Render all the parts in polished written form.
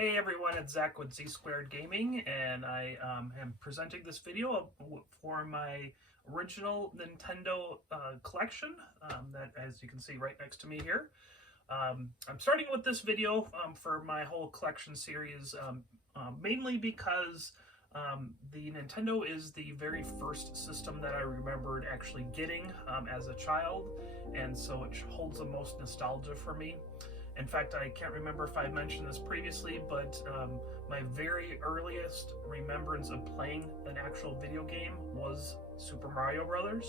Hey everyone, it's Zach with Z Squared Gaming, and I am presenting this video for my original Nintendo collection that, as you can see right next to me here. I'm starting with this video for my whole collection series, mainly because the Nintendo is the very first system that I remembered actually getting as a child, and so it holds the most nostalgia for me. In fact, I can't remember if I mentioned this previously, but my very earliest remembrance of playing an actual video game was Super Mario Brothers,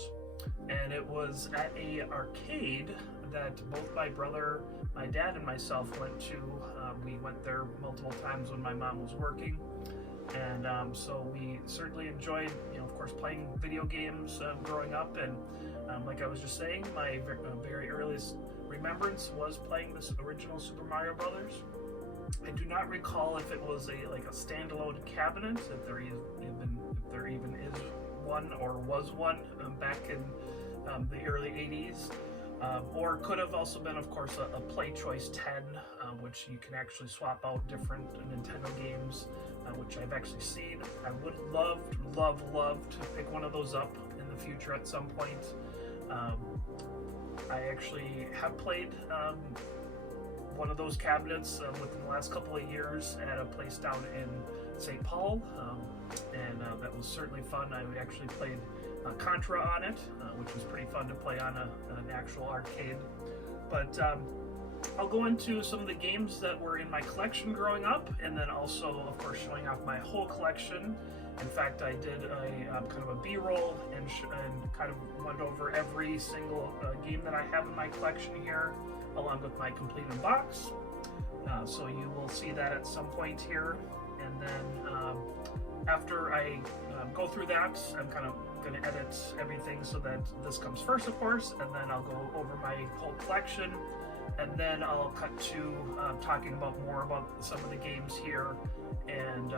and it was at a arcade that both my brother, my dad, and myself went to. We went there multiple times when my mom was working, and so we certainly enjoyed, of course, playing video games growing up. And like I was just saying, my very earliest remembrance was playing this original Super Mario Brothers. I do not recall if it was a standalone cabinet, if there even is one or was one back in the early 80s. Or could have also been, of course, a Play Choice 10, which you can actually swap out different Nintendo games, which I've actually seen. I would love to pick one of those up in the future at some point. I actually have played one of those cabinets within the last couple of years at a place down in St. Paul, and that was certainly fun. I actually played Contra on it, which was pretty fun to play on an actual arcade. But I'll go into some of the games that were in my collection growing up, and then also, of course, showing off my whole collection. In fact, I did a kind of a B-roll and kind of went over every single game that I have in my collection here, along with my completed box. So you will see that at some point here. And then after I go through that, I'm kind of going to edit everything so that this comes first, of course, and then I'll go over my whole collection. And then I'll cut to talking more about some of the games here, and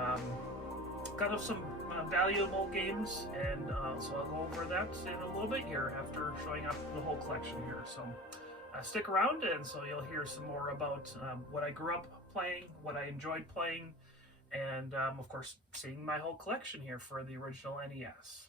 kind of some valuable games, and so I'll go over that in a little bit here after showing off the whole collection here. So stick around, and so you'll hear some more about what I grew up playing, what I enjoyed playing, and of course seeing my whole collection here for the original NES.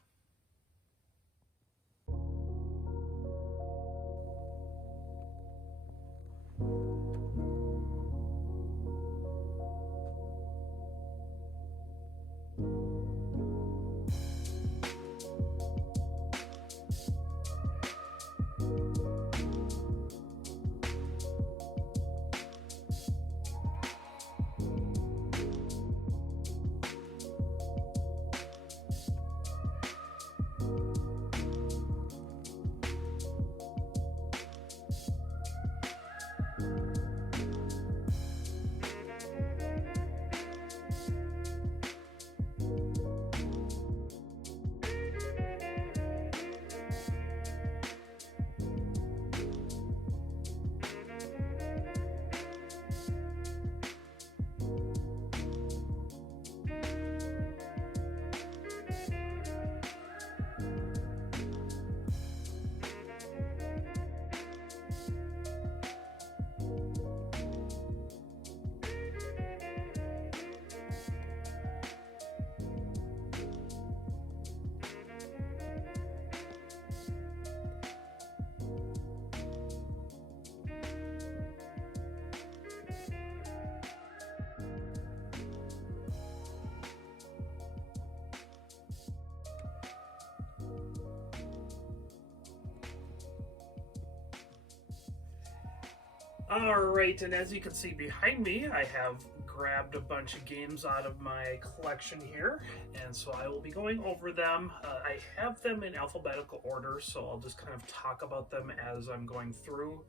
Alright, and as you can see behind me, I have grabbed a bunch of games out of my collection here, and so I will be going over them. I have them in alphabetical order, so I'll just kind of talk about them as I'm going through.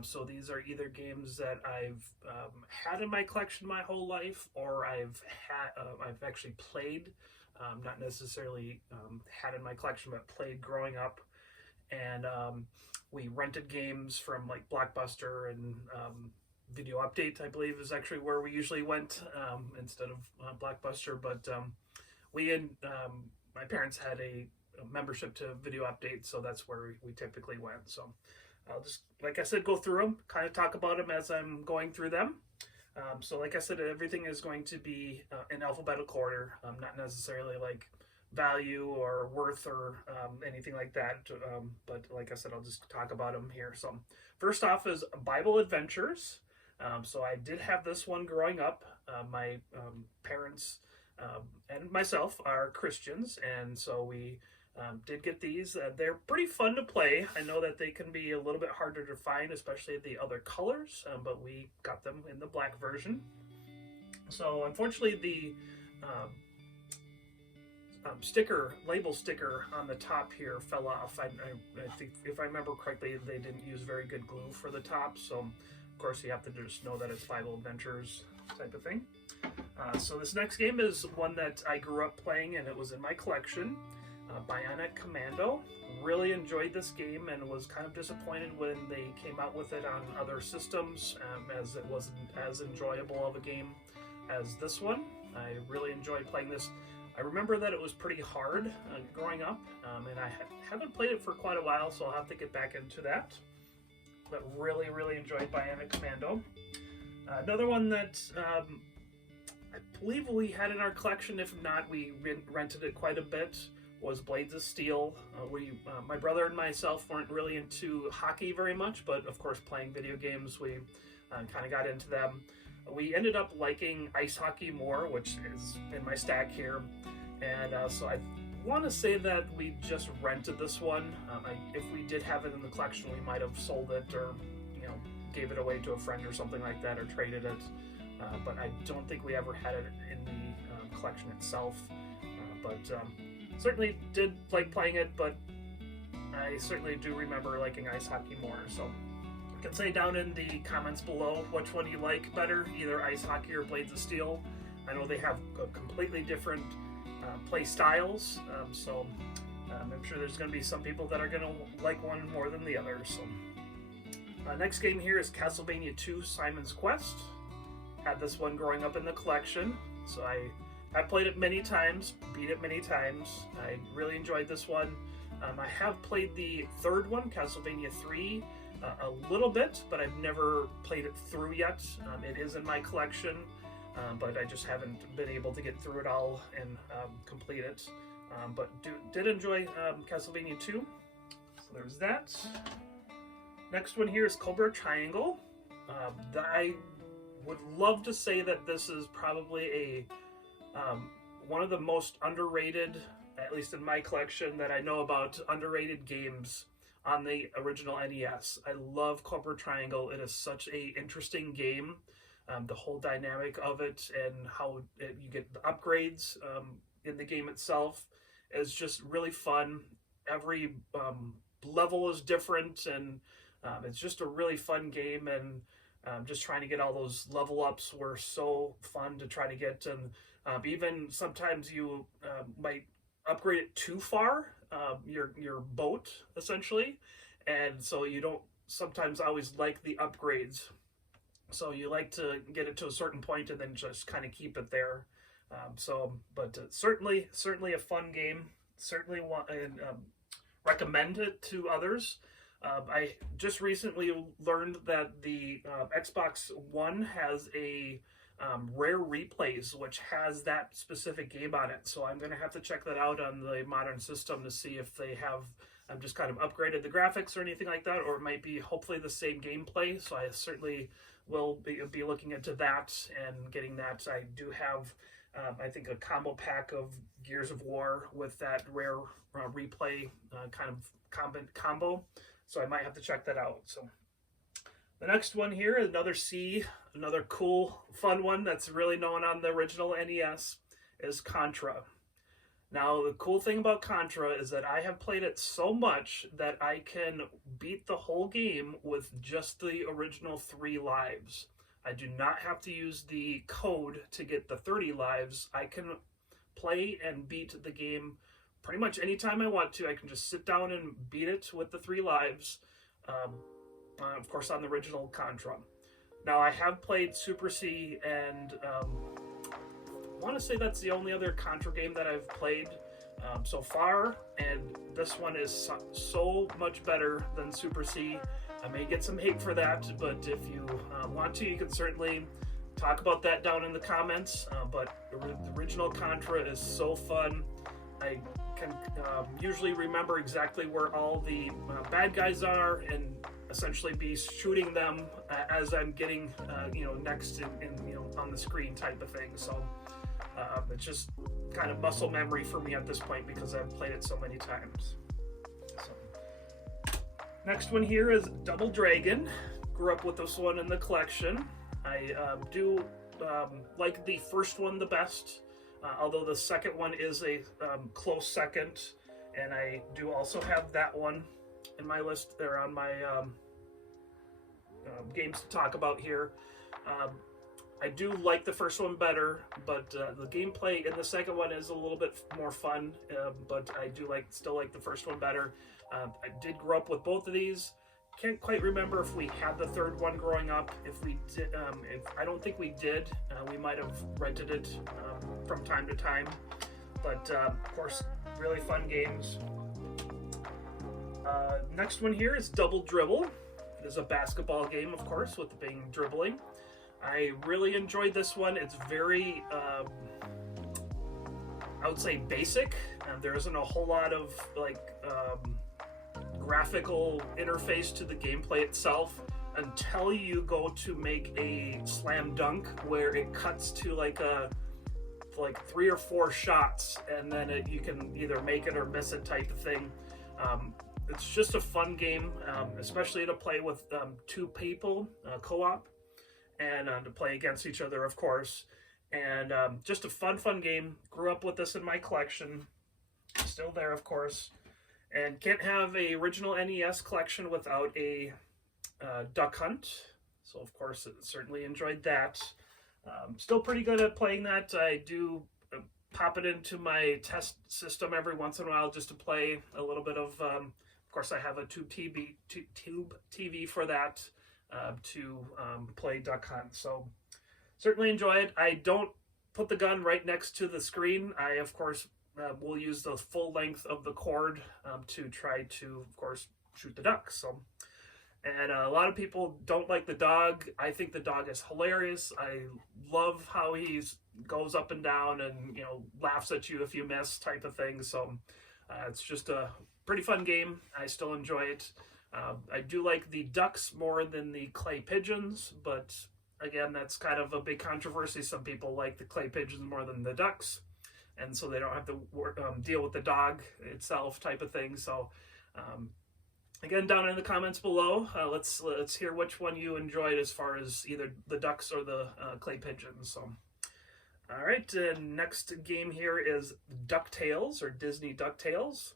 So these are either games that I've had in my collection my whole life, or I've actually played, not necessarily had in my collection, but played growing up. And we rented games from like Blockbuster, and Video Update, I believe, is actually where we usually went instead of Blockbuster. But my parents had a membership to Video Update, so that's where we typically went. So I'll just, like I said, go through them, kind of talk about them as I'm going through them. So like I said, everything is going to be in alphabetical order, not necessarily like value or worth or anything like that. But like I said, I'll just talk about them here. So first off is Bible Adventures. So I did have this one growing up. My parents and myself are Christians, and so we did get these. They're pretty fun to play. I know that they can be a little bit harder to find, especially the other colors, but we got them in the black version. So unfortunately, the label sticker on the top here fell off. I think, if I remember correctly, they didn't use very good glue for the top, so of course you have to just know that it's Bible Adventures type of thing. So this next game is one that I grew up playing, and it was in my collection. Bionic Commando. Really enjoyed this game and was kind of disappointed when they came out with it on other systems, as it wasn't as enjoyable of a game as this one. I really enjoyed playing this. I remember that it was pretty hard growing up, and I haven't played it for quite a while, so I'll have to get back into that. But really, really enjoyed Bionic Commando. Another one that I believe we had in our collection, if not, we rented it quite a bit, was Blades of Steel. My brother and myself weren't really into hockey very much, but of course playing video games, we kind of got into them. We ended up liking ice hockey more, which is in my stack here, and so I want to say that we just rented this one. If we did have it in the collection, we might have sold it, or gave it away to a friend or something like that, or traded it, but I don't think we ever had it in the collection itself. But certainly did like playing it, but I certainly do remember liking ice hockey more. So you can say down in the comments below which one you like better, either ice hockey or Blades of Steel. I know they have completely different play styles, so I'm sure there's going to be some people that are going to like one more than the other. So next game here is Castlevania 2 Simon's Quest. Had this one growing up in the collection, so I played it many times, beat it many times. I really enjoyed this one. I have played the third one, Castlevania 3, a little bit, but I've never played it through yet. It is in my collection, but I just haven't been able to get through it all and complete it. But did enjoy Castlevania 2, so there's that. Next one here is Cobra Triangle. I would love to say that this is probably one of the most underrated, at least in my collection, that I know about, underrated games on the original NES. I love Cobra Triangle. It is such a interesting game. The whole dynamic of it and how you get the upgrades in the game itself is just really fun. Every level is different, and it's just a really fun game, and just trying to get all those level ups were so fun to try to get. And even sometimes you might upgrade it too far, your boat essentially, and so you don't sometimes always like the upgrades. So you like to get it to a certain point and then just kind of keep it there. But certainly a fun game. Certainly want and recommend it to others. I just recently learned that the Xbox One has a Rare Replays, which has that specific game on it. So I'm going to have to check that out on the modern system to see if they have just kind of upgraded the graphics or anything like that, or it might be hopefully the same gameplay. So I certainly will be looking into that and getting that. I do have, I think, a combo pack of Gears of War with that Rare Replay kind of combo. So I might have to check that out. So the next one here is another cool, fun one that's really known on the original NES is Contra. Now, the cool thing about Contra is that I have played it so much that I can beat the whole game with just the original 3 lives. I do not have to use the code to get the 30 lives. I can play and beat the game pretty much anytime I want to. I can just sit down and beat it with the 3 lives, of course on the original Contra. Now, I have played Super C, and I want to say that's the only other Contra game that I've played so far, and this one is so much better than Super C. I may get some hate for that, but if you want to, you can certainly talk about that down in the comments. But the original Contra is so fun. I can usually remember exactly where all the bad guys are and essentially be shooting them as I'm getting next in on the screen type of thing. So it's just kind of muscle memory for me at this point because I've played it so many times. So, next one here is Double Dragon. Grew up with this one in the collection. I do like the first one the best, although the second one is a close second, and I do also have that one in my list there on my games to talk about here. I do like the first one better, but the gameplay in the second one is a little bit more fun, but I do still like the first one better. I did grow up with both of these. Can't quite remember if we had the third one growing up. If we did, I don't think we did. We might have rented it from time to time, but of course, really fun games. Next one here is Double Dribble. It is a basketball game, of course, with being dribbling. I really enjoyed this one. It's very, I would say, basic. There isn't a whole lot of graphical interface to the gameplay itself until you go to make a slam dunk where it cuts to like 3 or 4 shots, and then you can either make it or miss it type of thing. It's just a fun game, especially to play with 2 people, co-op, and to play against each other, of course. And just a fun game. Grew up with this in my collection. Still there, of course. And can't have a original NES collection without a Duck Hunt. So, of course, certainly enjoyed that. Still pretty good at playing that. I do pop it into my test system every once in a while just to play a little bit of course, I have a tube TV for that to play Duck Hunt. So, certainly enjoy it. I don't put the gun right next to the screen. I, of course, will use the full length of the cord to try to, of course, shoot the ducks. So, and a lot of people don't like the dog. I think the dog is hilarious. I love how he goes up and down and laughs at you if you miss type of thing. So it's just a pretty fun game. I still enjoy it. I do like the ducks more than the clay pigeons, but again, that's kind of a big controversy. Some people like the clay pigeons more than the ducks, and so they don't have to deal with the dog itself type of thing. So again, down in the comments below, let's hear which one you enjoyed as far as either the ducks or the clay pigeons. So, all right, next game here is DuckTales, or Disney DuckTales.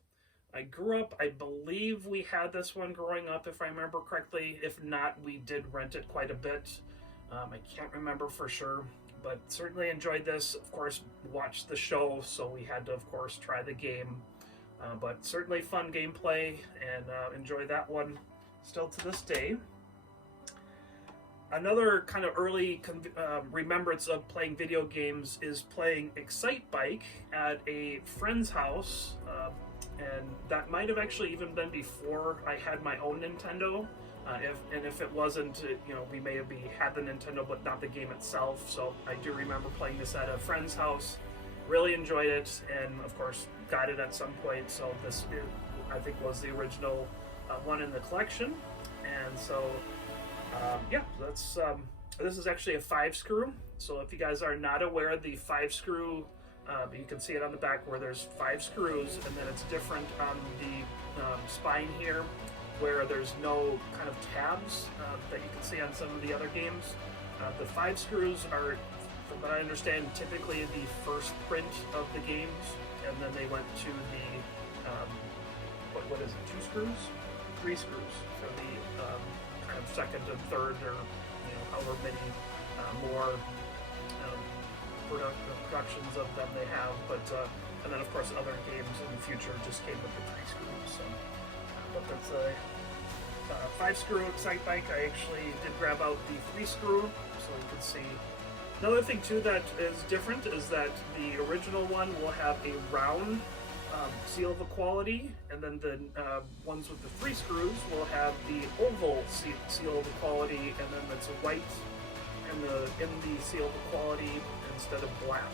I grew up, I believe we had this one growing up, if I remember correctly. If not, we did rent it quite a bit. I can't remember for sure, but certainly enjoyed this. Of course, watched the show, so we had to, of course, try the game. But certainly fun gameplay, and enjoy that one still to this day. Another kind of early remembrance of playing video games is playing Excitebike at a friend's house, and that might have actually even been before I had my own Nintendo. If it wasn't, we may have had the Nintendo, but not the game itself. So I do remember playing this at a friend's house. Really enjoyed it, and of course got it at some point. So this, I think, was the original one in the collection. And so, yeah, that's this is actually a 5-screw. So if you guys are not aware, the 5-screw, you can see it on the back where there's 5 screws, and then it's different on the spine here, where there's no kind of tabs that you can see on some of the other games. The 5 screws are, from what I understand, typically the first print of the games, and then they went to the, what is it, 2 screws? 3 screws for the kind of second and third, or however many more productions of them they have. But and then of course other games in the future just came with the 3 screws. So, but that's a 5-screw Excitebike. I actually did grab out the 3-screw so you can see. Another thing too that is different is that the original one will have a round seal of equality, and then the ones with the 3 screws will have the oval seal of equality, and then it's a white in the seal of quality instead of black.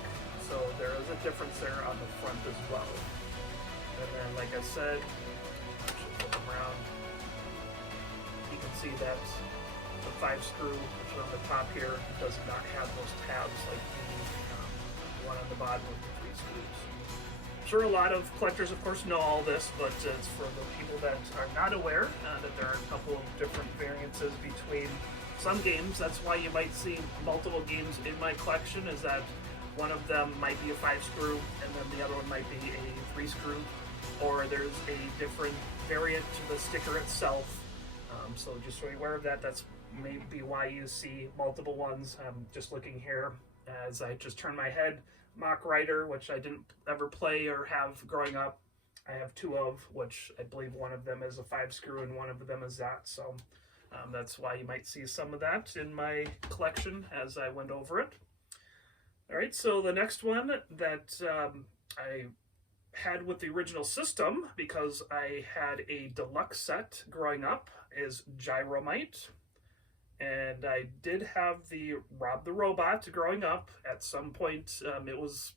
So there is a difference there on the front as well. And then, like I said, flip them around. You can see that the 5-screw, which is on the top here, does not have those tabs like the one on the bottom with the 3 screws. I'm sure a lot of collectors, of course, know all this, but it's for the people that are not aware that there are a couple of different variances between some games. That's why you might see multiple games in my collection, is that one of them might be a 5-screw and then the other one might be a 3-screw, or there's a different variant to the sticker itself. So just so you're aware of that, that's maybe why you see multiple ones. I'm just looking here as I just turn my head. Mach Rider, which I didn't ever play or have growing up, I have 2 of, which I believe one of them is a 5-screw and one of them is that. So that's why you might see some of that in my collection as I went over it. All right, so the next one that I had with the original system, because I had a deluxe set growing up, is Gyromite. And I did have the Rob the Robot growing up. At some point, it was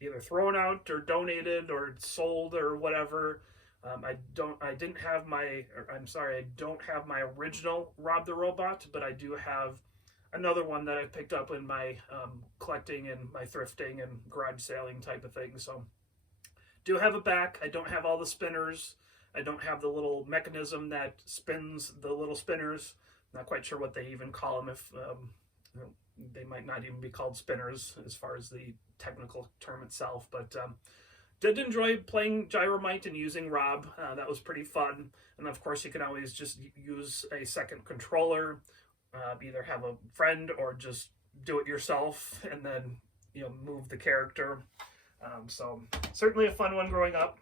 either thrown out or donated or sold or whatever. I don't have my original Rob the Robot, but I do have another one that I picked up in my collecting and my thrifting and garage sailing type of thing. So do have it back. I don't have all the spinners. I don't have the little mechanism that spins the little spinners. Not quite sure what they even call them. If they might not even be called spinners as far as the technical term itself, but did enjoy playing Gyromite and using Rob. That was pretty fun. And of course, you can always just use a second controller, either have a friend or just do it yourself and then move the character. So certainly a fun one growing up.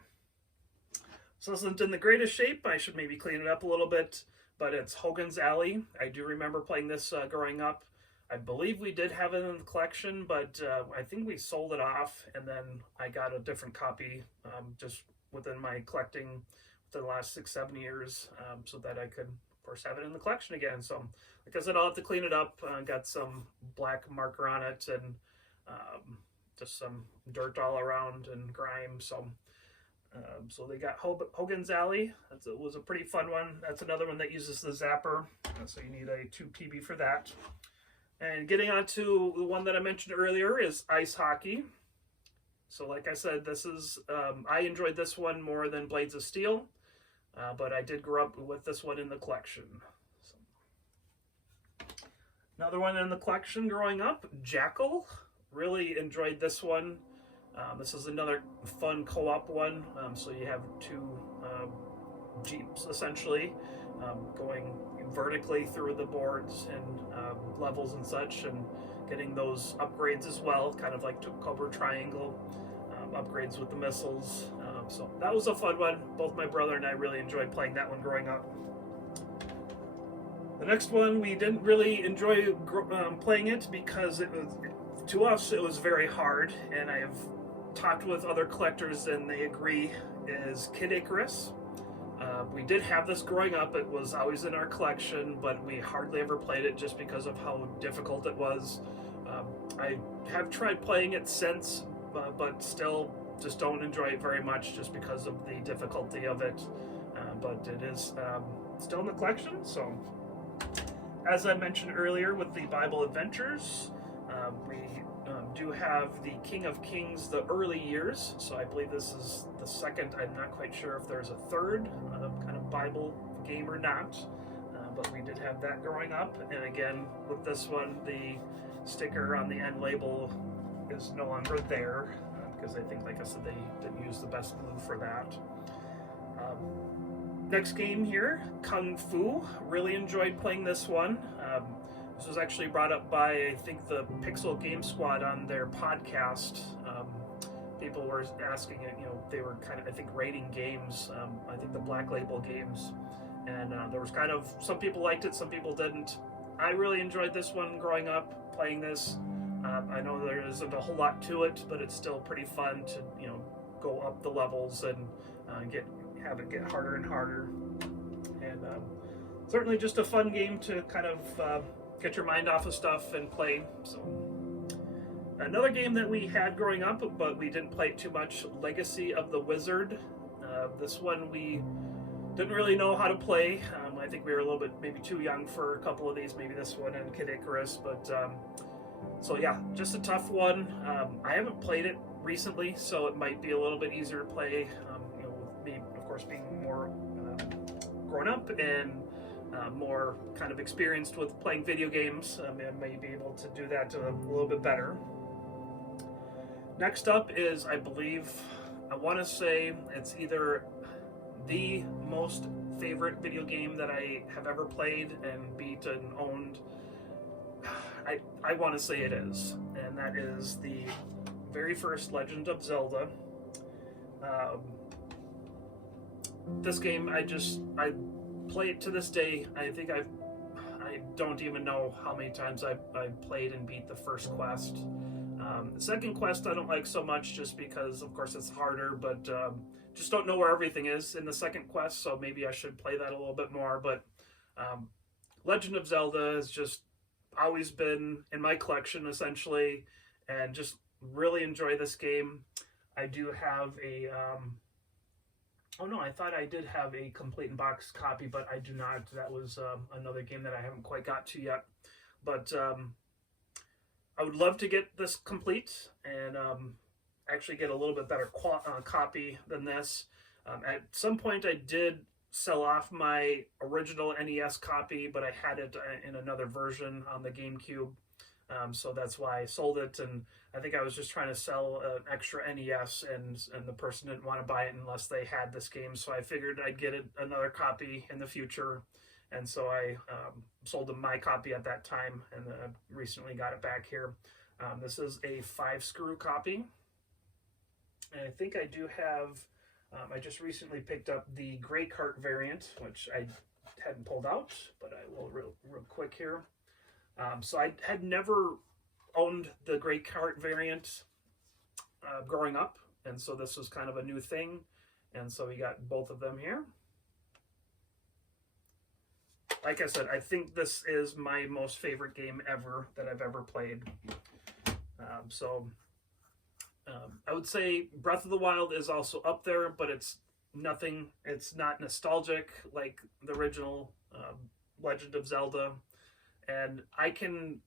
So this isn't in the greatest shape. I should maybe clean it up a little bit, but it's Hogan's Alley. I do remember playing this growing up. I believe we did have it in the collection, but I think we sold it off, and then I got a different copy just within my collecting within the last 6-7 years, so that I could, of course, have it in the collection again. So, like I said, I'll have to clean it up. Got some black marker on it and just some dirt all around and grime. So they got Hogan's Alley. It was a pretty fun one. That's another one that uses the zapper, so you need a tube PB for that. And getting on to the one that I mentioned earlier is Ice Hockey. So like I said, this is, I enjoyed this one more than Blades of Steel, but I did grow up with this one in the collection. So. Another one in the collection growing up, Jackal. Really enjoyed this one. This is another fun co-op one. So you have 2 Jeeps essentially going vertically through the boards and levels and such, and getting those upgrades as well, kind of like Cobra Triangle upgrades with the missiles. So that was a fun one. Both my brother and I really enjoyed playing that one growing up. The next one, we didn't really enjoy playing it because to us it was very hard, and I have talked with other collectors and they agree, is Kid Icarus. We did have this growing up. It was always in our collection, but we hardly ever played it just because of how difficult it was. I have tried playing it since, but still just don't enjoy it very much just because of the difficulty of it. But it is still in the collection. So, as I mentioned earlier with the Bible Adventures, we do have the King of Kings, the early years. So I believe this is the second. I'm not quite sure if there's a third kind of Bible game or not, but we did have that growing up. And again, with this one, the sticker on the end label is no longer there because I think, like I said, they didn't use the best glue for that. Next game here, Kung Fu. Really enjoyed playing this one. This was actually brought up by, I think, the Pixel Game Squad on their podcast. People were asking, they were kind of, I think, rating games, I think the Black Label games. And there was kind of, some people liked it, some people didn't. I really enjoyed this one growing up, playing this. I know there isn't a whole lot to it, but it's still pretty fun to, go up the levels and have it get harder and harder. And certainly just a fun game to kind of get your mind off of stuff and play. So another game that we had growing up, but we didn't play it too much, Legacy of the Wizard. This one we didn't really know how to play. I think we were a little bit maybe too young for a couple of these, maybe this one and Kid Icarus, but so yeah, just a tough one. I haven't played it recently, so it might be a little bit easier to play, you know, with me, of course, being more grown up and more kind of experienced with playing video games. I may be able to do that a little bit better. Next up is, I believe, I want to say it's either the most favorite video game that I have ever played and beat and owned. I want to say it is, and that is the very first Legend of Zelda. This game, I play it to this day. I think I don't even know how many times I played and beat the first quest. The second quest I don't like so much, just because of course it's harder, but just don't know where everything is in the second quest, so maybe I should play that a little bit more. But Legend of Zelda has just always been in my collection essentially, and just really enjoy this game. I do have a oh no, I thought I did have a complete in box copy, but I do not. That was another game that I haven't quite got to yet, but I would love to get this complete and actually get a little bit better copy than this. At some point I did sell off my original NES copy, but I had it in another version on the GameCube, so that's why I sold it. And I think I was just trying to sell an extra NES, and the person didn't want to buy it unless they had this game, so I figured I'd get another copy in the future. And so I sold them my copy at that time, and recently got it back here. This is a 5-screw copy, and I think I do have, I just recently picked up the Grey Cart variant, which I hadn't pulled out, but I will real quick here. So I had never owned the Grey Cart variant growing up, and so this was kind of a new thing, and so we got both of them here. Like I said, I think this is my most favorite game ever that I've ever played. I would say Breath of the Wild is also up there, but it's not nostalgic like the original Legend of Zelda. And I can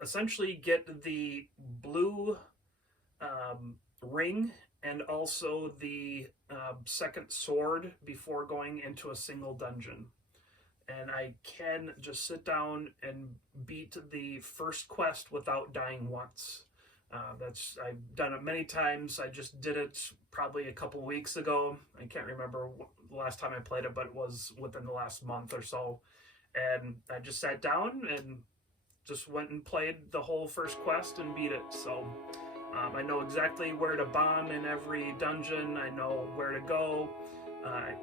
essentially get the blue ring and also the second sword before going into a single dungeon. And I can just sit down and beat the first quest without dying once. I've done it many times. I just did it probably a couple weeks ago. I can't remember the last time I played it, but it was within the last month or so. And I just sat down and just went and played the whole first quest and beat it. So I know exactly where to bomb in every dungeon. I know where to go.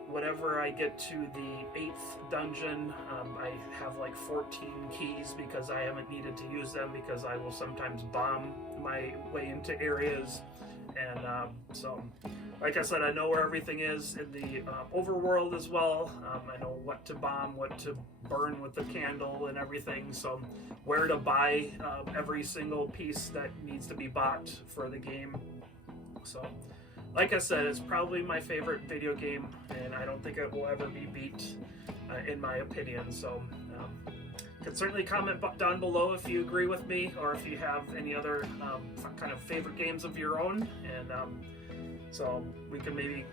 Whenever I get to the 8th dungeon, I have like 14 keys because I haven't needed to use them, because I will sometimes bomb my way into areas. And so, like I said, I know where everything is in the overworld as well. I know what to bomb, what to burn with the candle and everything. So where to buy every single piece that needs to be bought for the game. So, like I said, it's probably my favorite video game, and I don't think it will ever be beat, in my opinion. So, you can certainly comment down below if you agree with me, or if you have any other kind of favorite games of your own, and so we can maybe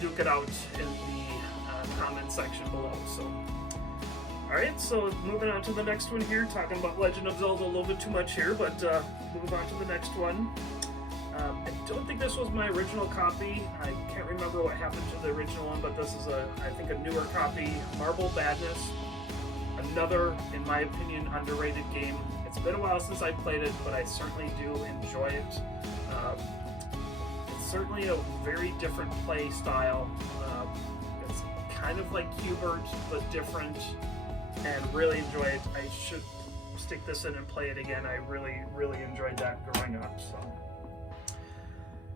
duke it out in the comment section below. So, all right, so moving on to the next one here, talking about Legend of Zelda a little bit too much here, but move on to the next one. I don't think this was my original copy. I can't remember what happened to the original one, but this is I think a newer copy. Marble Madness, another, in my opinion, underrated game. It's been a while since I played it, but I certainly do enjoy it. It's certainly a very different play style. It's kind of like Q*bert, but different, and really enjoy it. I should stick this in and play it again. I really, really enjoyed that growing up. So.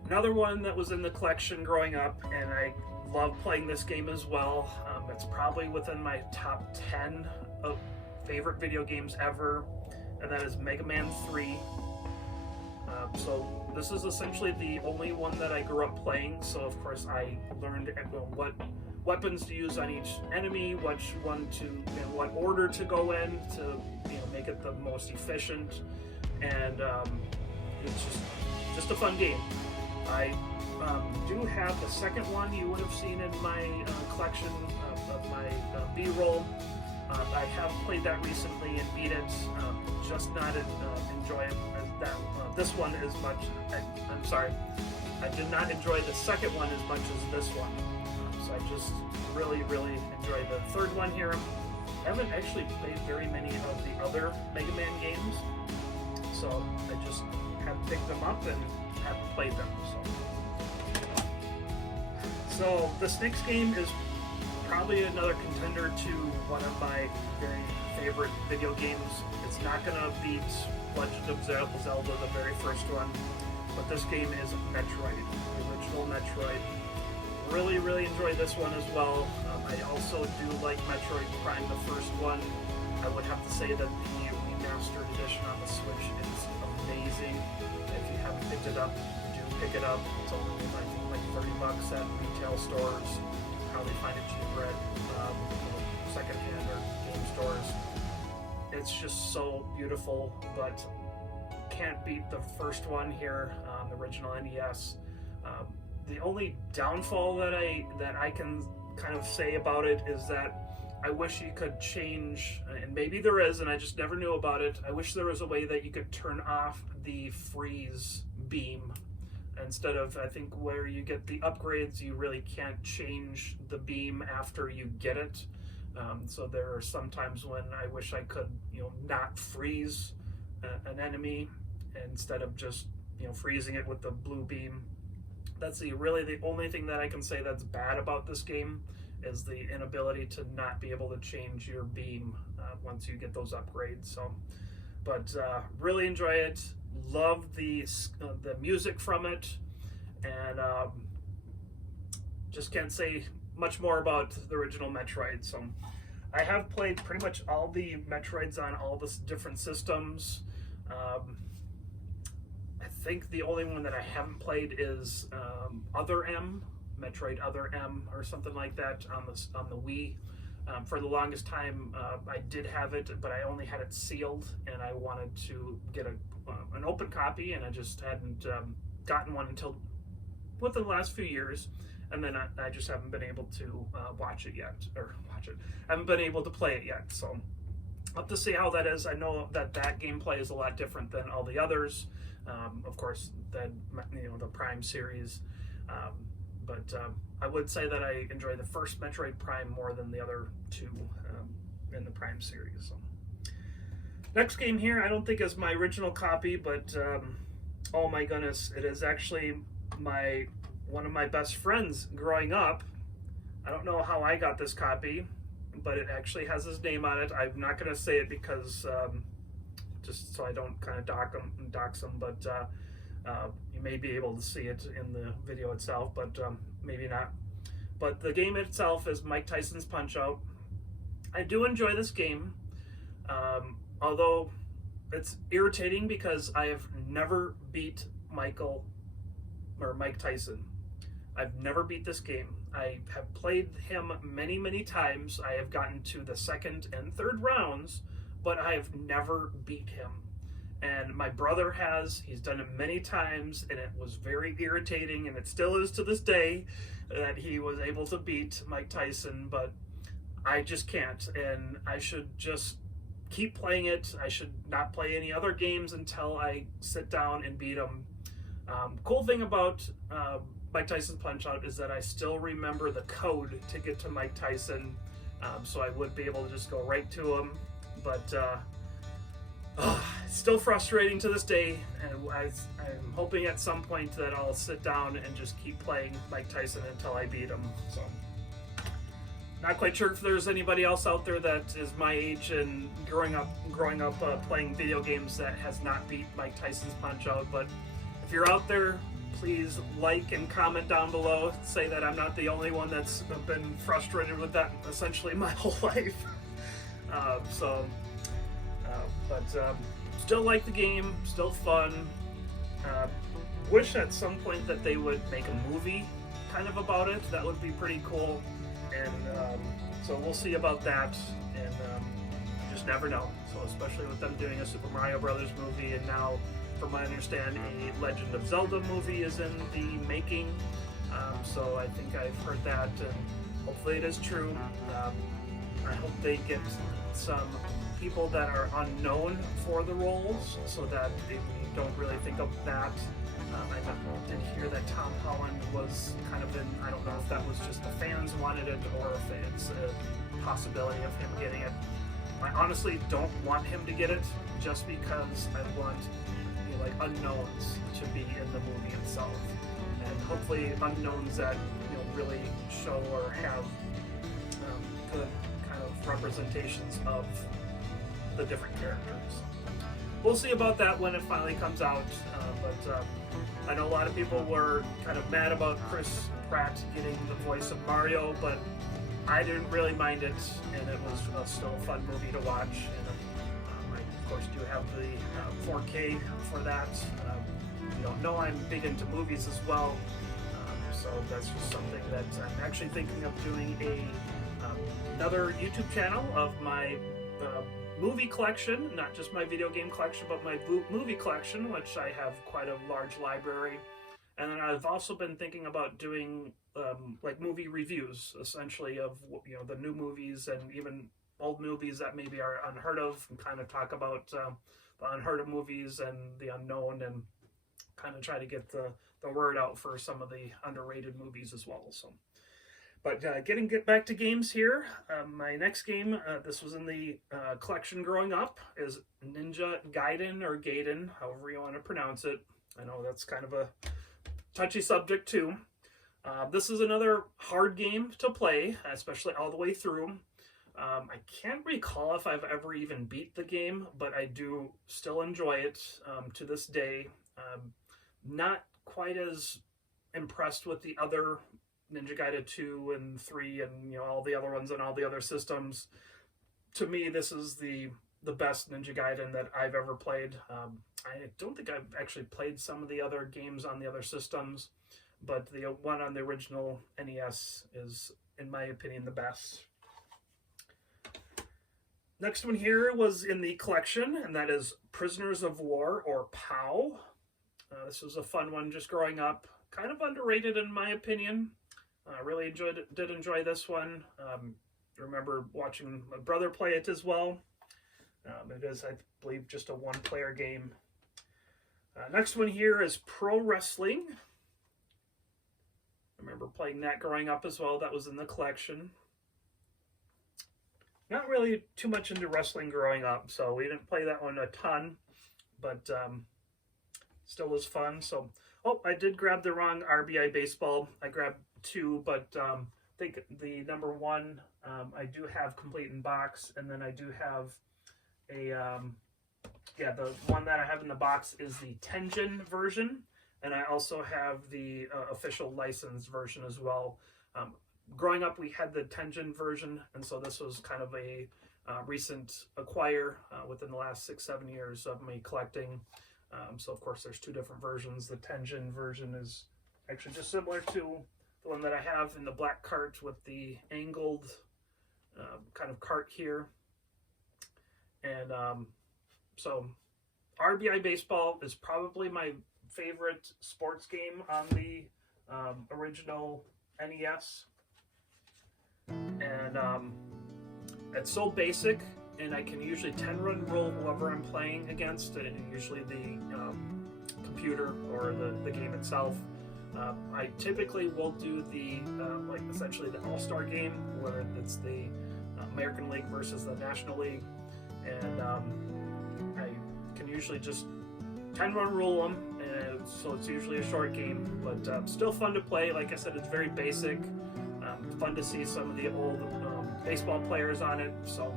Another one that was in the collection growing up, and I love playing this game as well. It's probably within my top 10 of favorite video games ever, and that is Mega Man 3. So this is essentially the only one that I grew up playing, so of course I learned what weapons to use on each enemy, which one to, in what order to go in to make it the most efficient, and it's just a fun game. I do have the second one you would have seen in my collection of my B-roll. I have played that recently and beat it, just not enjoy it as that. This one as much. I'm sorry, I did not enjoy the second one as much as this one. So I just really enjoy the third one here. I haven't actually played very many of the other Mega Man games, so I just have picked them up and haven't played them. So this next game is probably another contender to one of my very favorite video games. It's not gonna beat Legend of Zelda, the very first one, but this game is Metroid, the original Metroid. Really enjoy this one as well. I also do like Metroid Prime, the first one. I would have to say that the remastered edition on the Switch is amazing. If you haven't picked it up, do pick it up. It's only like $30 at retail stores. Probably find it cheaper at secondhand or game stores. It's just so beautiful, but can't beat the first one here on the original NES. The only downfall that I can kind of say about it is that I wish you could change, and maybe there is, and I just never knew about it. I wish there was a way that you could turn off the freeze beam. Instead of, I think, where you get the upgrades, you really can't change the beam after you get it. So there are some times when I wish I could, not freeze an enemy instead of just, freezing it with the blue beam. That's really the only thing that I can say that's bad about this game, is the inability to not be able to change your beam once you get those upgrades. So, but really enjoy it. Love the music from it, and just can't say much more about the original Metroid. So I have played pretty much all the Metroids on all the different systems. I think the only one that I haven't played is Other M, Metroid Other M, or something like that on the Wii. For the longest time, I did have it, but I only had it sealed, and I wanted to get an open copy, and I just hadn't gotten one until within the last few years, and then I just haven't been able to haven't been able to play it yet. So I'll have to see how that is. I know that gameplay is a lot different than all the others. Of course, the Prime series. But I would say that I enjoy the first Metroid Prime more than the other two in the Prime series. So. Next game here, I don't think is my original copy, but oh my goodness, it is actually one of my best friends growing up. I don't know how I got this copy, but it actually has his name on it. I'm not going to say it because just so I don't kind of dox him, but you may be able to see it in the video itself, but maybe not. But the game itself is Mike Tyson's Punch-Out. I do enjoy this game, although it's irritating because I have never beat Mike Tyson. I've never beat this game. I have played him many times. I have gotten to the second and third rounds, but I have never beat him. And my brother has. He's done it many times, and it was very irritating, and it still is to this day, that he was able to beat Mike Tyson, but I just can't, and I should just keep playing it. I should not play any other games until I sit down and beat him. Cool thing about Mike Tyson's Punch-Out is that I still remember the code to get to Mike Tyson, so I would be able to just go right to him, but it's still frustrating to this day, and I'm hoping at some point that I'll sit down and just keep playing Mike Tyson until I beat him. So, not quite sure if there's anybody else out there that is my age and growing up playing video games that has not beat Mike Tyson's Punch-Out, but if you're out there, please like and comment down below. Say that I'm not the only one that's been frustrated with that essentially my whole life. So But still like the game, still fun. Wish at some point that they would make a movie kind of about it. That would be pretty cool. And so we'll see about that. And you just never know. So especially with them doing a Super Mario Brothers movie, and now, from what I understand, a Legend of Zelda movie is in the making. So I think I've heard that, and hopefully it is true. I hope they get some people that are unknown for the roles, so that we don't really think of that. I did hear that Tom Holland was kind of in, I don't know if that was just the fans wanted it or if it's a possibility of him getting it. I honestly don't want him to get it, just because I want like unknowns to be in the movie itself, and hopefully unknowns that really show or have good kind of representations of the different characters. We'll see about that when it finally comes out, but I know a lot of people were kind of mad about Chris Pratt getting the voice of Mario, but I didn't really mind it, and it was still a fun movie to watch. And I, of course, do have the 4K for that. You don't know I'm big into movies as well, so that's just something that I'm actually thinking of doing another YouTube channel of my movie collection, not just my video game collection, but my movie collection, which I have quite a large library. And then I've also been thinking about doing like movie reviews, essentially, of the new movies and even old movies that maybe are unheard of, and kind of talk about the unheard of movies and the unknown, and kind of try to get the word out for some of the underrated movies as well. So, but get back to games here. My next game, this was in the collection growing up, is Ninja Gaiden, or Gaiden, however you want to pronounce it. I know that's kind of a touchy subject too. This is another hard game to play, especially all the way through. I can't recall if I've ever even beat the game, but I do still enjoy it to this day. Not quite as impressed with the other Ninja Gaiden 2 and 3 and all the other ones on all the other systems. To me, this is the best Ninja Gaiden that I've ever played. I don't think I've actually played some of the other games on the other systems, but the one on the original NES is, in my opinion, the best. Next one here was in the collection, and that is Prisoners of War, or POW. This was a fun one just growing up. Kind of underrated in my opinion. I really did enjoy this one. Remember watching my brother play it as well. It is, I believe, just a one-player game. Next one here is Pro Wrestling. I remember playing that growing up as well. That was in the collection. Not really too much into wrestling growing up, so we didn't play that one a ton, but still was fun. So, oh, I did grab the wrong RBI Baseball. I grabbed 2, but I think the number 1 I do have complete in box, and then I do have a the one that I have in the box is the Tengen version, and I also have the official licensed version as well. Growing up, we had the Tengen version, and so this was kind of a recent acquire within the last 6-7 years of me collecting. So of course there's 2 different versions. The Tengen version is actually just similar to the one that I have in the black cart with the angled kind of cart here. And so RBI Baseball is probably my favorite sports game on the original NES. And it's so basic, and I can usually 10-run roll whoever I'm playing against, and usually the computer or the game itself. I typically will do the like essentially the All-Star game, where it's the American League versus the National League, and I can usually just 10-run rule them, and so it's usually a short game, but still fun to play. Like I said, it's very basic. Fun to see some of the old baseball players on it, so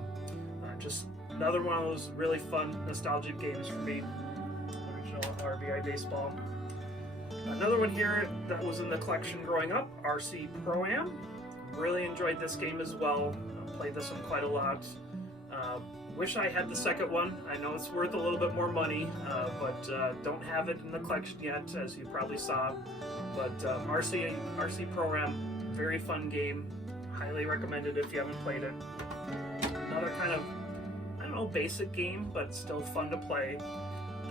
just another one of those really fun nostalgic games for me. Original RBI Baseball. Another one here that was in the collection growing up, RC Pro-Am. Really enjoyed this game as well. Played this one quite a lot. Wish I had the second one. I know it's worth a little bit more money, but don't have it in the collection yet, as you probably saw. But RC Pro-Am, very fun game. Highly recommended if you haven't played it. Another kind of, I don't know, basic game, but still fun to play.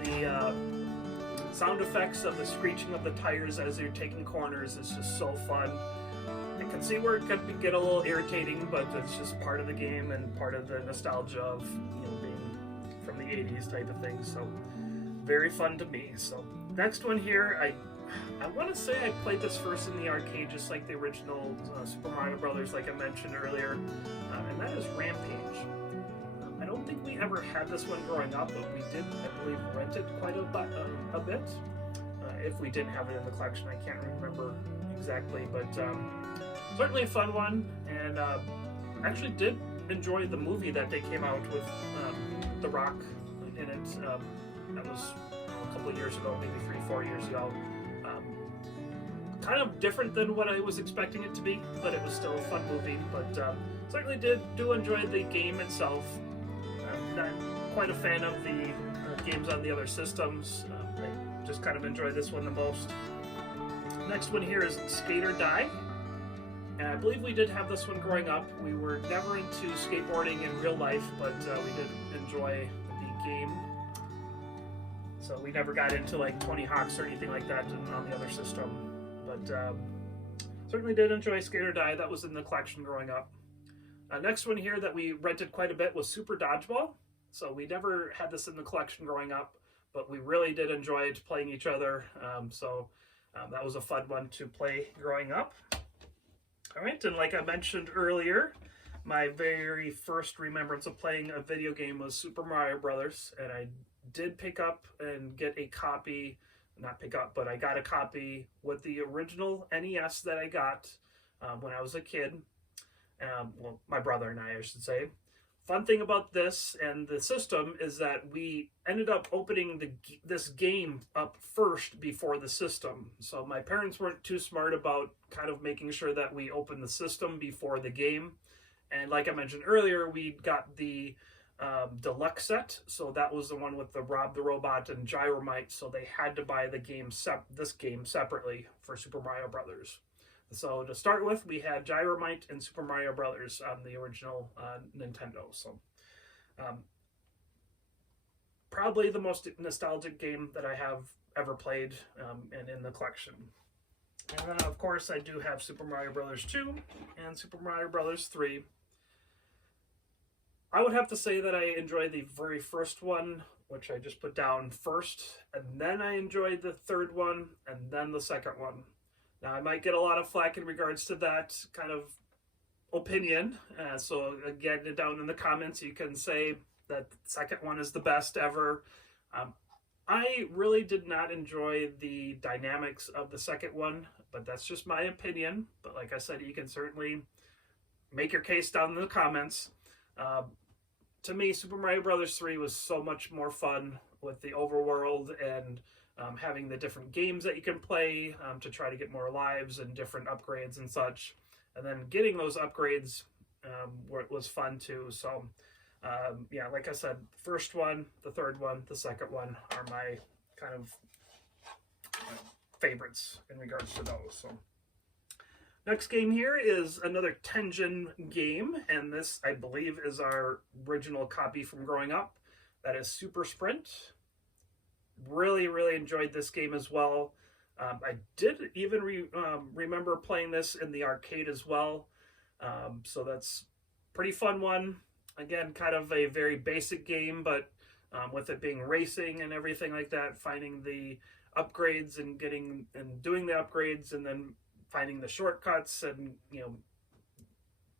The sound effects of the screeching of the tires as you're taking corners is just so fun. I can see where it could get a little irritating, but it's just part of the game and part of the nostalgia of, you know, being from the 80s type of thing. So very fun to me. So next one here, I want to say I played this first in the arcade, just like the original Super Mario Brothers, like I mentioned earlier, and that is Rampage. I don't think we ever had this one growing up, but we did, I believe, rent it quite a bit. If we didn't have it in the collection, I can't remember exactly, but certainly a fun one, and actually did enjoy the movie that they came out with The Rock in it. That was a couple of years ago, maybe 3-4 years ago. Kind of different than what I was expecting it to be, but it was still a fun movie. But certainly do enjoy the game itself. I'm not quite a fan of the games on the other systems. I just kind of enjoy this one the most. Next one here is Skate or Die. And I believe we did have this one growing up. We were never into skateboarding in real life, but we did enjoy the game. So we never got into like Tony Hawk's or anything like that on the other system. But certainly did enjoy Skate or Die. That was in the collection growing up. Next one here that we rented quite a bit was Super Dodgeball. So we never had this in the collection growing up, but we really did enjoy playing each other. That was a fun one to play growing up. All right, and like I mentioned earlier, my very first remembrance of playing a video game was Super Mario Brothers, and I did pick up and get a copy, not pick up, but I got a copy with the original NES that I got when I was a kid. Well, my brother and I should say. Fun thing about this and the system is that we ended up opening this game up first before the system. So my parents weren't too smart about kind of making sure that we opened the system before the game. And like I mentioned earlier, we got the deluxe set. So that was the one with the Rob the Robot and Gyromite. So they had to buy the game this game separately for Super Mario Brothers. So to start with, we had Gyromite and Super Mario Brothers on the original Nintendo. So probably the most nostalgic game that I have ever played and in the collection. And then of course I do have Super Mario Brothers 2 and Super Mario Brothers 3. I would have to say that I enjoyed the very first one, which I just put down first, and then I enjoyed the third one, and then the second one. Now, I might get a lot of flack in regards to that kind of opinion. So again, down in the comments, you can say that the second one is the best ever. I really did not enjoy the dynamics of the second one, but that's just my opinion. But like I said, you can certainly make your case down in the comments. To me, Super Mario Brothers 3 was so much more fun with the overworld and having the different games that you can play to try to get more lives and different upgrades and such. And then getting those upgrades was fun too. So yeah, like I said, the first one, the third one, the second one are my kind of favorites in regards to those. So next game here is another Tengen game, and this, I believe, is our original copy from growing up. That is Super Sprint. Really enjoyed this game as well. I did even remember playing this in the arcade as well. So that's pretty fun one. Again, kind of a very basic game, but with it being racing and everything like that, finding the upgrades and doing the upgrades, and then finding the shortcuts and, you know,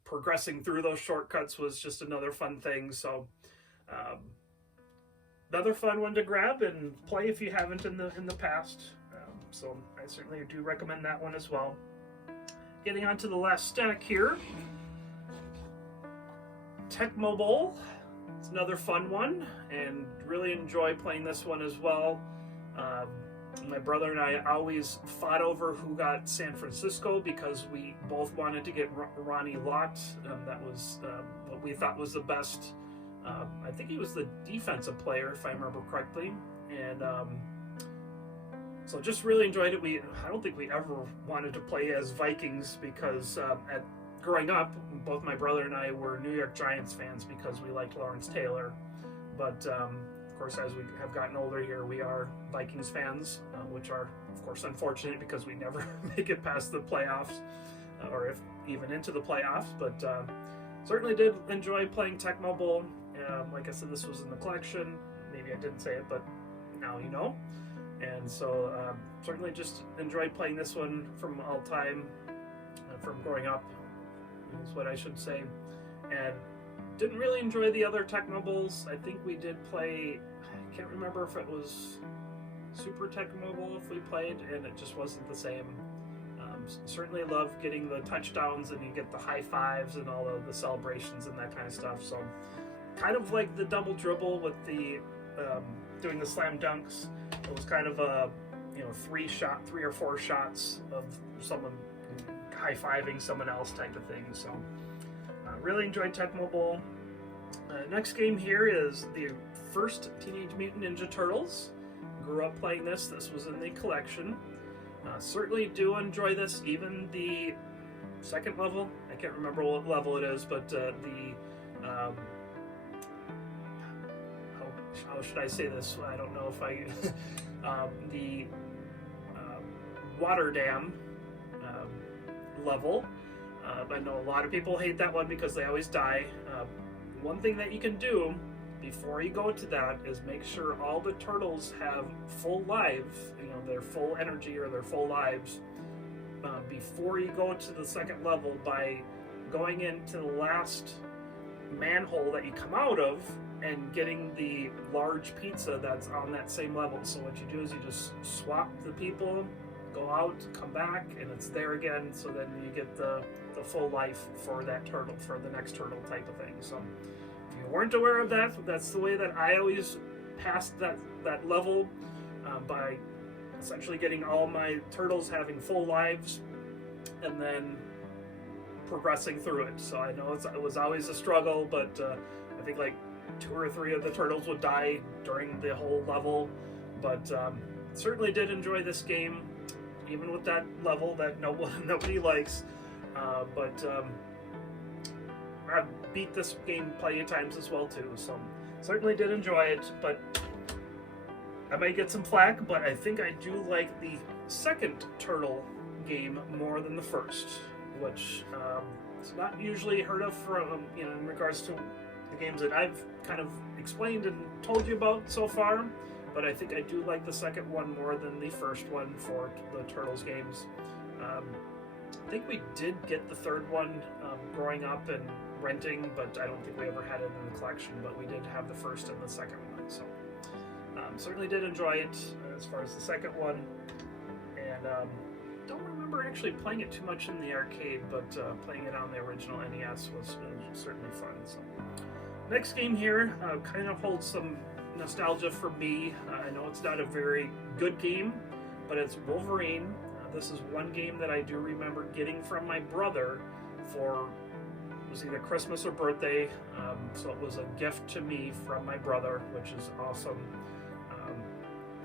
progressing through those shortcuts was just another fun thing. So another fun one to grab and play if you haven't in the past. So I certainly do recommend that one as well. Getting on to the last stack here. Tecmo Bowl. It's another fun one, and really enjoy playing this one as well. My brother and I always fought over who got San Francisco because we both wanted to get Ronnie Lott. That was what we thought was the best I think he was the defensive player, if I remember correctly, and so just really enjoyed it. I don't think we ever wanted to play as Vikings because growing up, both my brother and I were New York Giants fans because we liked Lawrence Taylor. But of course, as we have gotten older here, we are Vikings fans, which are of course unfortunate because we never make it past the playoffs, or if even into the playoffs. But certainly did enjoy playing Tecmo Bowl. Like I said, this was in the collection. Maybe I didn't say it, but now you know. And so certainly just enjoyed playing this one from all time, from growing up, is what I should say. And didn't really enjoy the other Tecmo Bowls. I think we did play, I can't remember if it was Super Tecmo Bowl if we played, and it just wasn't the same. Certainly love getting the touchdowns and you get the high fives and all of the celebrations and that kind of stuff. So kind of like the double dribble with the doing the slam dunks. It was kind of a, you know, 3 or 4 shots of someone high-fiving someone else type of thing. So really enjoyed Tecmo Bowl. Next game here is the first Teenage Mutant Ninja Turtles. Grew up playing this. This was in the collection. Certainly do enjoy this. Even the second level, I can't remember what level it is, but how should I say this? I don't know if I the water dam level. I know a lot of people hate that one because they always die. One thing that you can do before you go to that is make sure all the turtles have full lives, you know, their full energy or their full lives, before you go to the second level by going into the last manhole that you come out of and getting the large pizza that's on that same level. So what you do is you just swap the people, go out, come back, and it's there again, so then you get the full life for that turtle, for the next turtle type of thing. So if you weren't aware of that, that's the way that I always passed that level, by essentially getting all my turtles having full lives and then progressing through it. So I know it was always a struggle, but I think like 2 or 3 of the turtles would die during the whole level. But certainly did enjoy this game, even with that level that nobody likes. But I've beat this game plenty of times as well too, so certainly did enjoy it. But I might get some flack, but I think I do like the second Turtle game more than the first, which it's not usually heard of from, you know, in regards to the games that I've kind of explained and told you about so far. But I think I do like the second one more than the first one for the Turtles games. I think we did get the third one growing up and renting, but I don't think we ever had it in the collection, but we did have the first and the second one. So certainly did enjoy it as far as the second one. And don't remember actually playing it too much in the arcade, but playing it on the original NES was certainly fun. So next game here kind of holds some nostalgia for me. I know it's not a very good game, but it's Wolverine. This is one game that I do remember getting from my brother for, it was either Christmas or birthday, so it was a gift to me from my brother, which is awesome.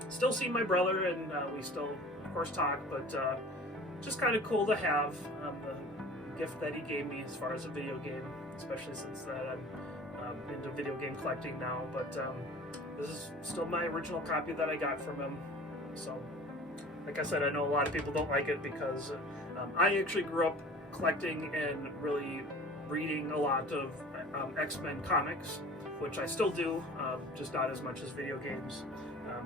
Still see my brother, and we still, of course, talk, but just kind of cool to have the gift that he gave me as far as a video game, especially since that I'm into video game collecting now. But this is still my original copy that I got from him. So, like I said, I know a lot of people don't like it because I actually grew up collecting and really reading a lot of X-Men comics, which I still do, just not as much as video games.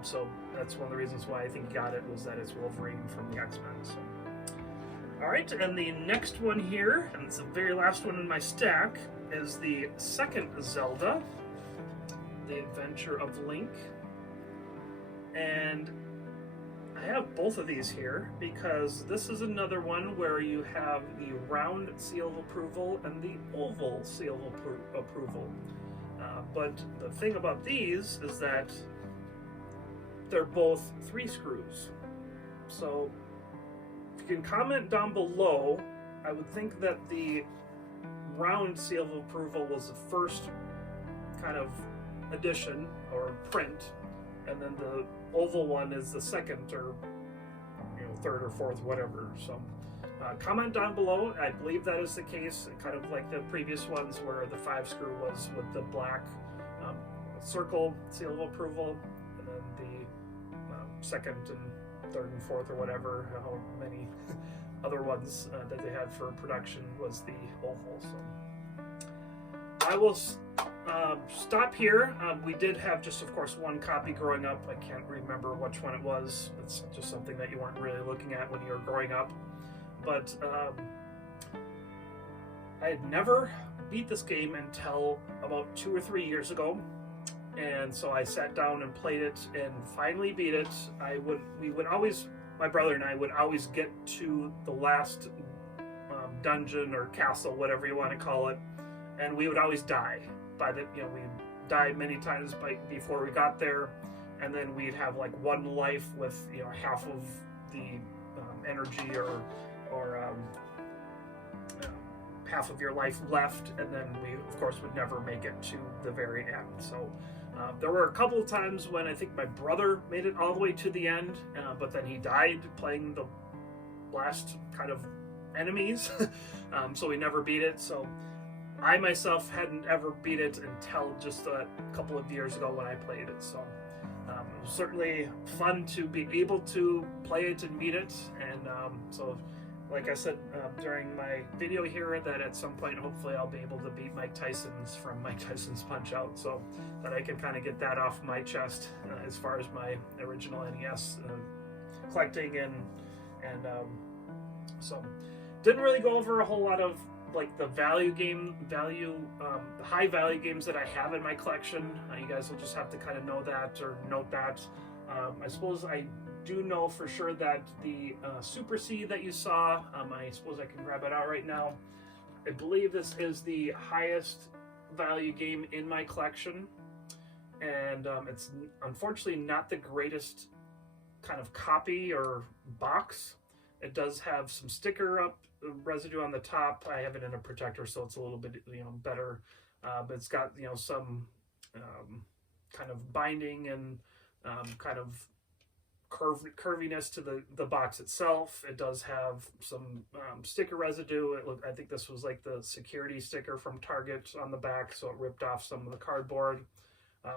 So that's one of the reasons why I think he got it, was that it's Wolverine from the X-Men. So. Alright, and the next one here, and it's the very last one in my stack, is the second Zelda, The Adventure of Link. And I have both of these here because this is another one where you have the round seal of approval and the oval seal of approval. But the thing about these is that they're both 3 screws. So if you can comment down below, I would think that the round seal of approval was the first kind of edition or print, and then the oval one is the second or third or fourth, whatever. So comment down below. I believe that is the case, kind of like the previous ones where the 5-screw was with the black circle seal of approval, and then the second and third and fourth or whatever, how many other ones that they had for production was the oval. So I will stop here. We did have just, of course, one copy growing up. I can't remember which one it was. It's just something that you weren't really looking at when you were growing up. But I had never beat this game until about 2 or 3 years ago. And so I sat down and played it and finally beat it. My brother and I would always get to the last dungeon or castle, whatever you want to call it, and we would always die. We'd die many times before we got there, and then we'd have like one life with half of the energy or half of your life left, and then we of course would never make it to the very end. So there were a couple of times when I think my brother made it all the way to the end, but then he died playing the last kind of enemies, so we never beat it. So I myself hadn't ever beat it until just a couple of years ago when I played it. So it was certainly fun to be able to play it and beat it. And so, like I said during my video here, that at some point hopefully I'll be able to beat Mike Tyson's from Mike Tyson's Punch-Out, so that I can kind of get that off my chest as far as my original NES collecting and so didn't really go over a whole lot of like the high value games that I have in my collection. You guys will just have to kind of know that or note that. I suppose I do know for sure that the Super C that you saw, I suppose I can grab it out right now. I believe this is the highest value game in my collection, and it's unfortunately not the greatest kind of copy or box. It does have some sticker residue on the top. I have it in a protector, so it's a little bit better, but it's got some kind of binding and kind of curviness to the box itself. It does have some sticker residue. I think this was like the security sticker from Target on the back, so it ripped off some of the cardboard. I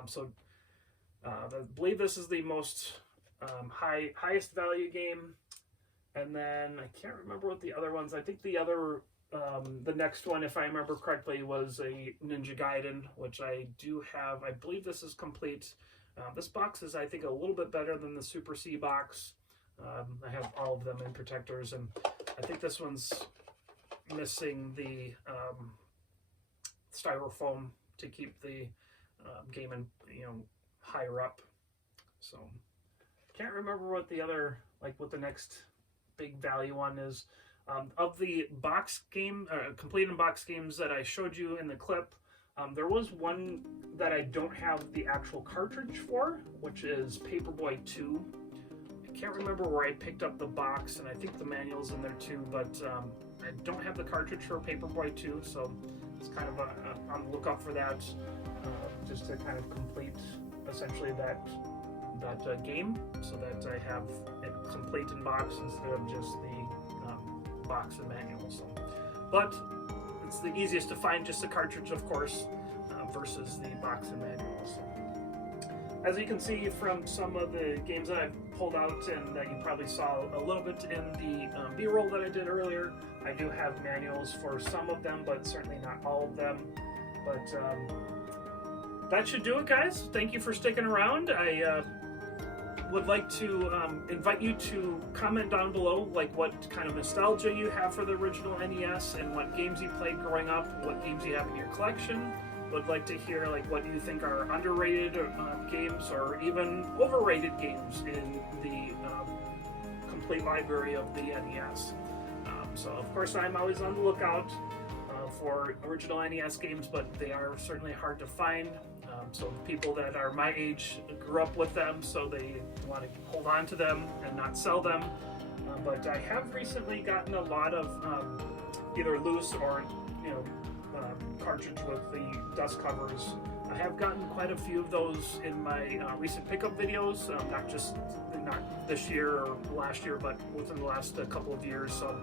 believe this is the most highest value game. And then I can't remember what the other ones. I think the other, the next one, if I remember correctly, was a Ninja Gaiden, which I do have. I believe this is complete. This box is, I think, a little bit better than the Super C box. I have all of them in protectors, and I think this one's missing the styrofoam to keep the game in, higher up. So can't remember what the other, what the next big value one is. Of the box game, complete in box games that I showed you in the clip, there was one that I don't have the actual cartridge for, which is Paperboy 2. I can't remember where I picked up the box, and I think the manual's in there too, but I don't have the cartridge for Paperboy 2, so it's kind of on the lookout for that, just to kind of complete essentially that game, so that I have it complete in box instead of just the box and manual. So, but it's the easiest to find, just the cartridge, of course, versus the box and manual. So, as you can see from some of the games that I've pulled out and that you probably saw a little bit in the B-roll that I did earlier, I do have manuals for some of them, but certainly not all of them. But that should do it, guys. Thank you for sticking around. I would like to invite you to comment down below what kind of nostalgia you have for the original NES and what games you played growing up, what games you have in your collection. Would like to hear what you think are underrated games or even overrated games in the complete library of the NES. So of course I'm always on the lookout for original NES games, but they are certainly hard to find. So people that are my age grew up with them, so they want to hold on to them and not sell them. But I have recently gotten a lot of either loose or cartridge with the dust covers I have gotten quite a few of those in my recent pickup videos, not this year or last year, but within the last couple of years. So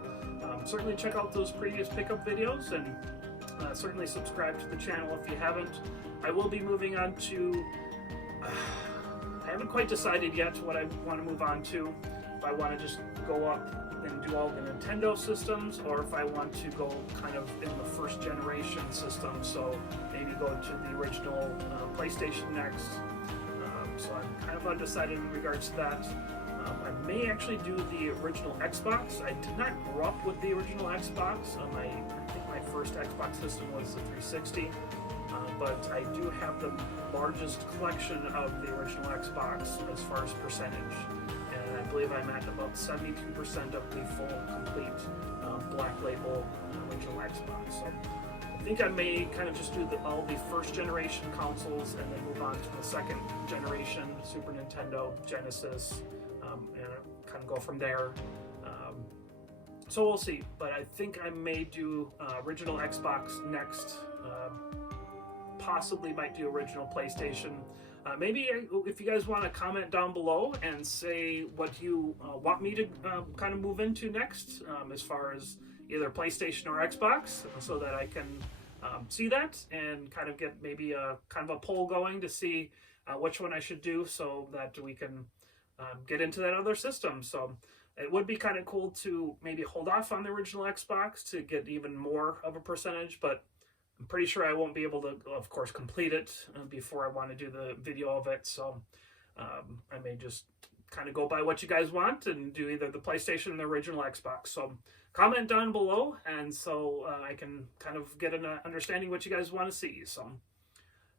certainly check out those previous pickup videos, and certainly subscribe to the channel if you haven't. I will be moving on to, I haven't quite decided yet what I want to move on to. If I want to just go up and do all the Nintendo systems, or if I want to go kind of in the first generation system, so maybe go to the original PlayStation next. So I'm kind of undecided in regards to that. I may actually do the original Xbox. I did not grow up with the original Xbox. I think my first Xbox system was the 360, but I do have the largest collection of the original Xbox as far as percentage. And I believe I'm at about 72% of the full, complete Black Label original Xbox. So I think I may kind of just do all the first generation consoles and then move on to the second generation, Super Nintendo, Genesis, and kind of go from there. So we'll see, but I think I may do original Xbox next. Possibly might do original PlayStation. Maybe if you guys want to comment down below and say what you want me to kind of move into next, as far as either PlayStation or Xbox, so that I can see that and kind of get maybe a kind of a poll going to see which one I should do, so that we can get into that other system. So it would be kind of cool to maybe hold off on the original Xbox to get even more of a percentage, but I'm pretty sure I won't be able to, of course, complete it before I want to do the video of it. So I may just kind of go by what you guys want and do either the PlayStation or the original Xbox. So comment down below, and so I can kind of get an understanding what you guys want to see. So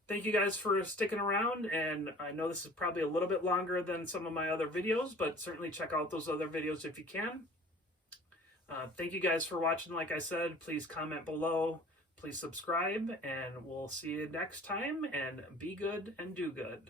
thank you guys for sticking around, and I know this is probably a little bit longer than some of my other videos, but certainly check out those other videos if you can. Thank you guys for watching. Like I said, please comment below. Please subscribe, and we'll see you next time, and be good and do good.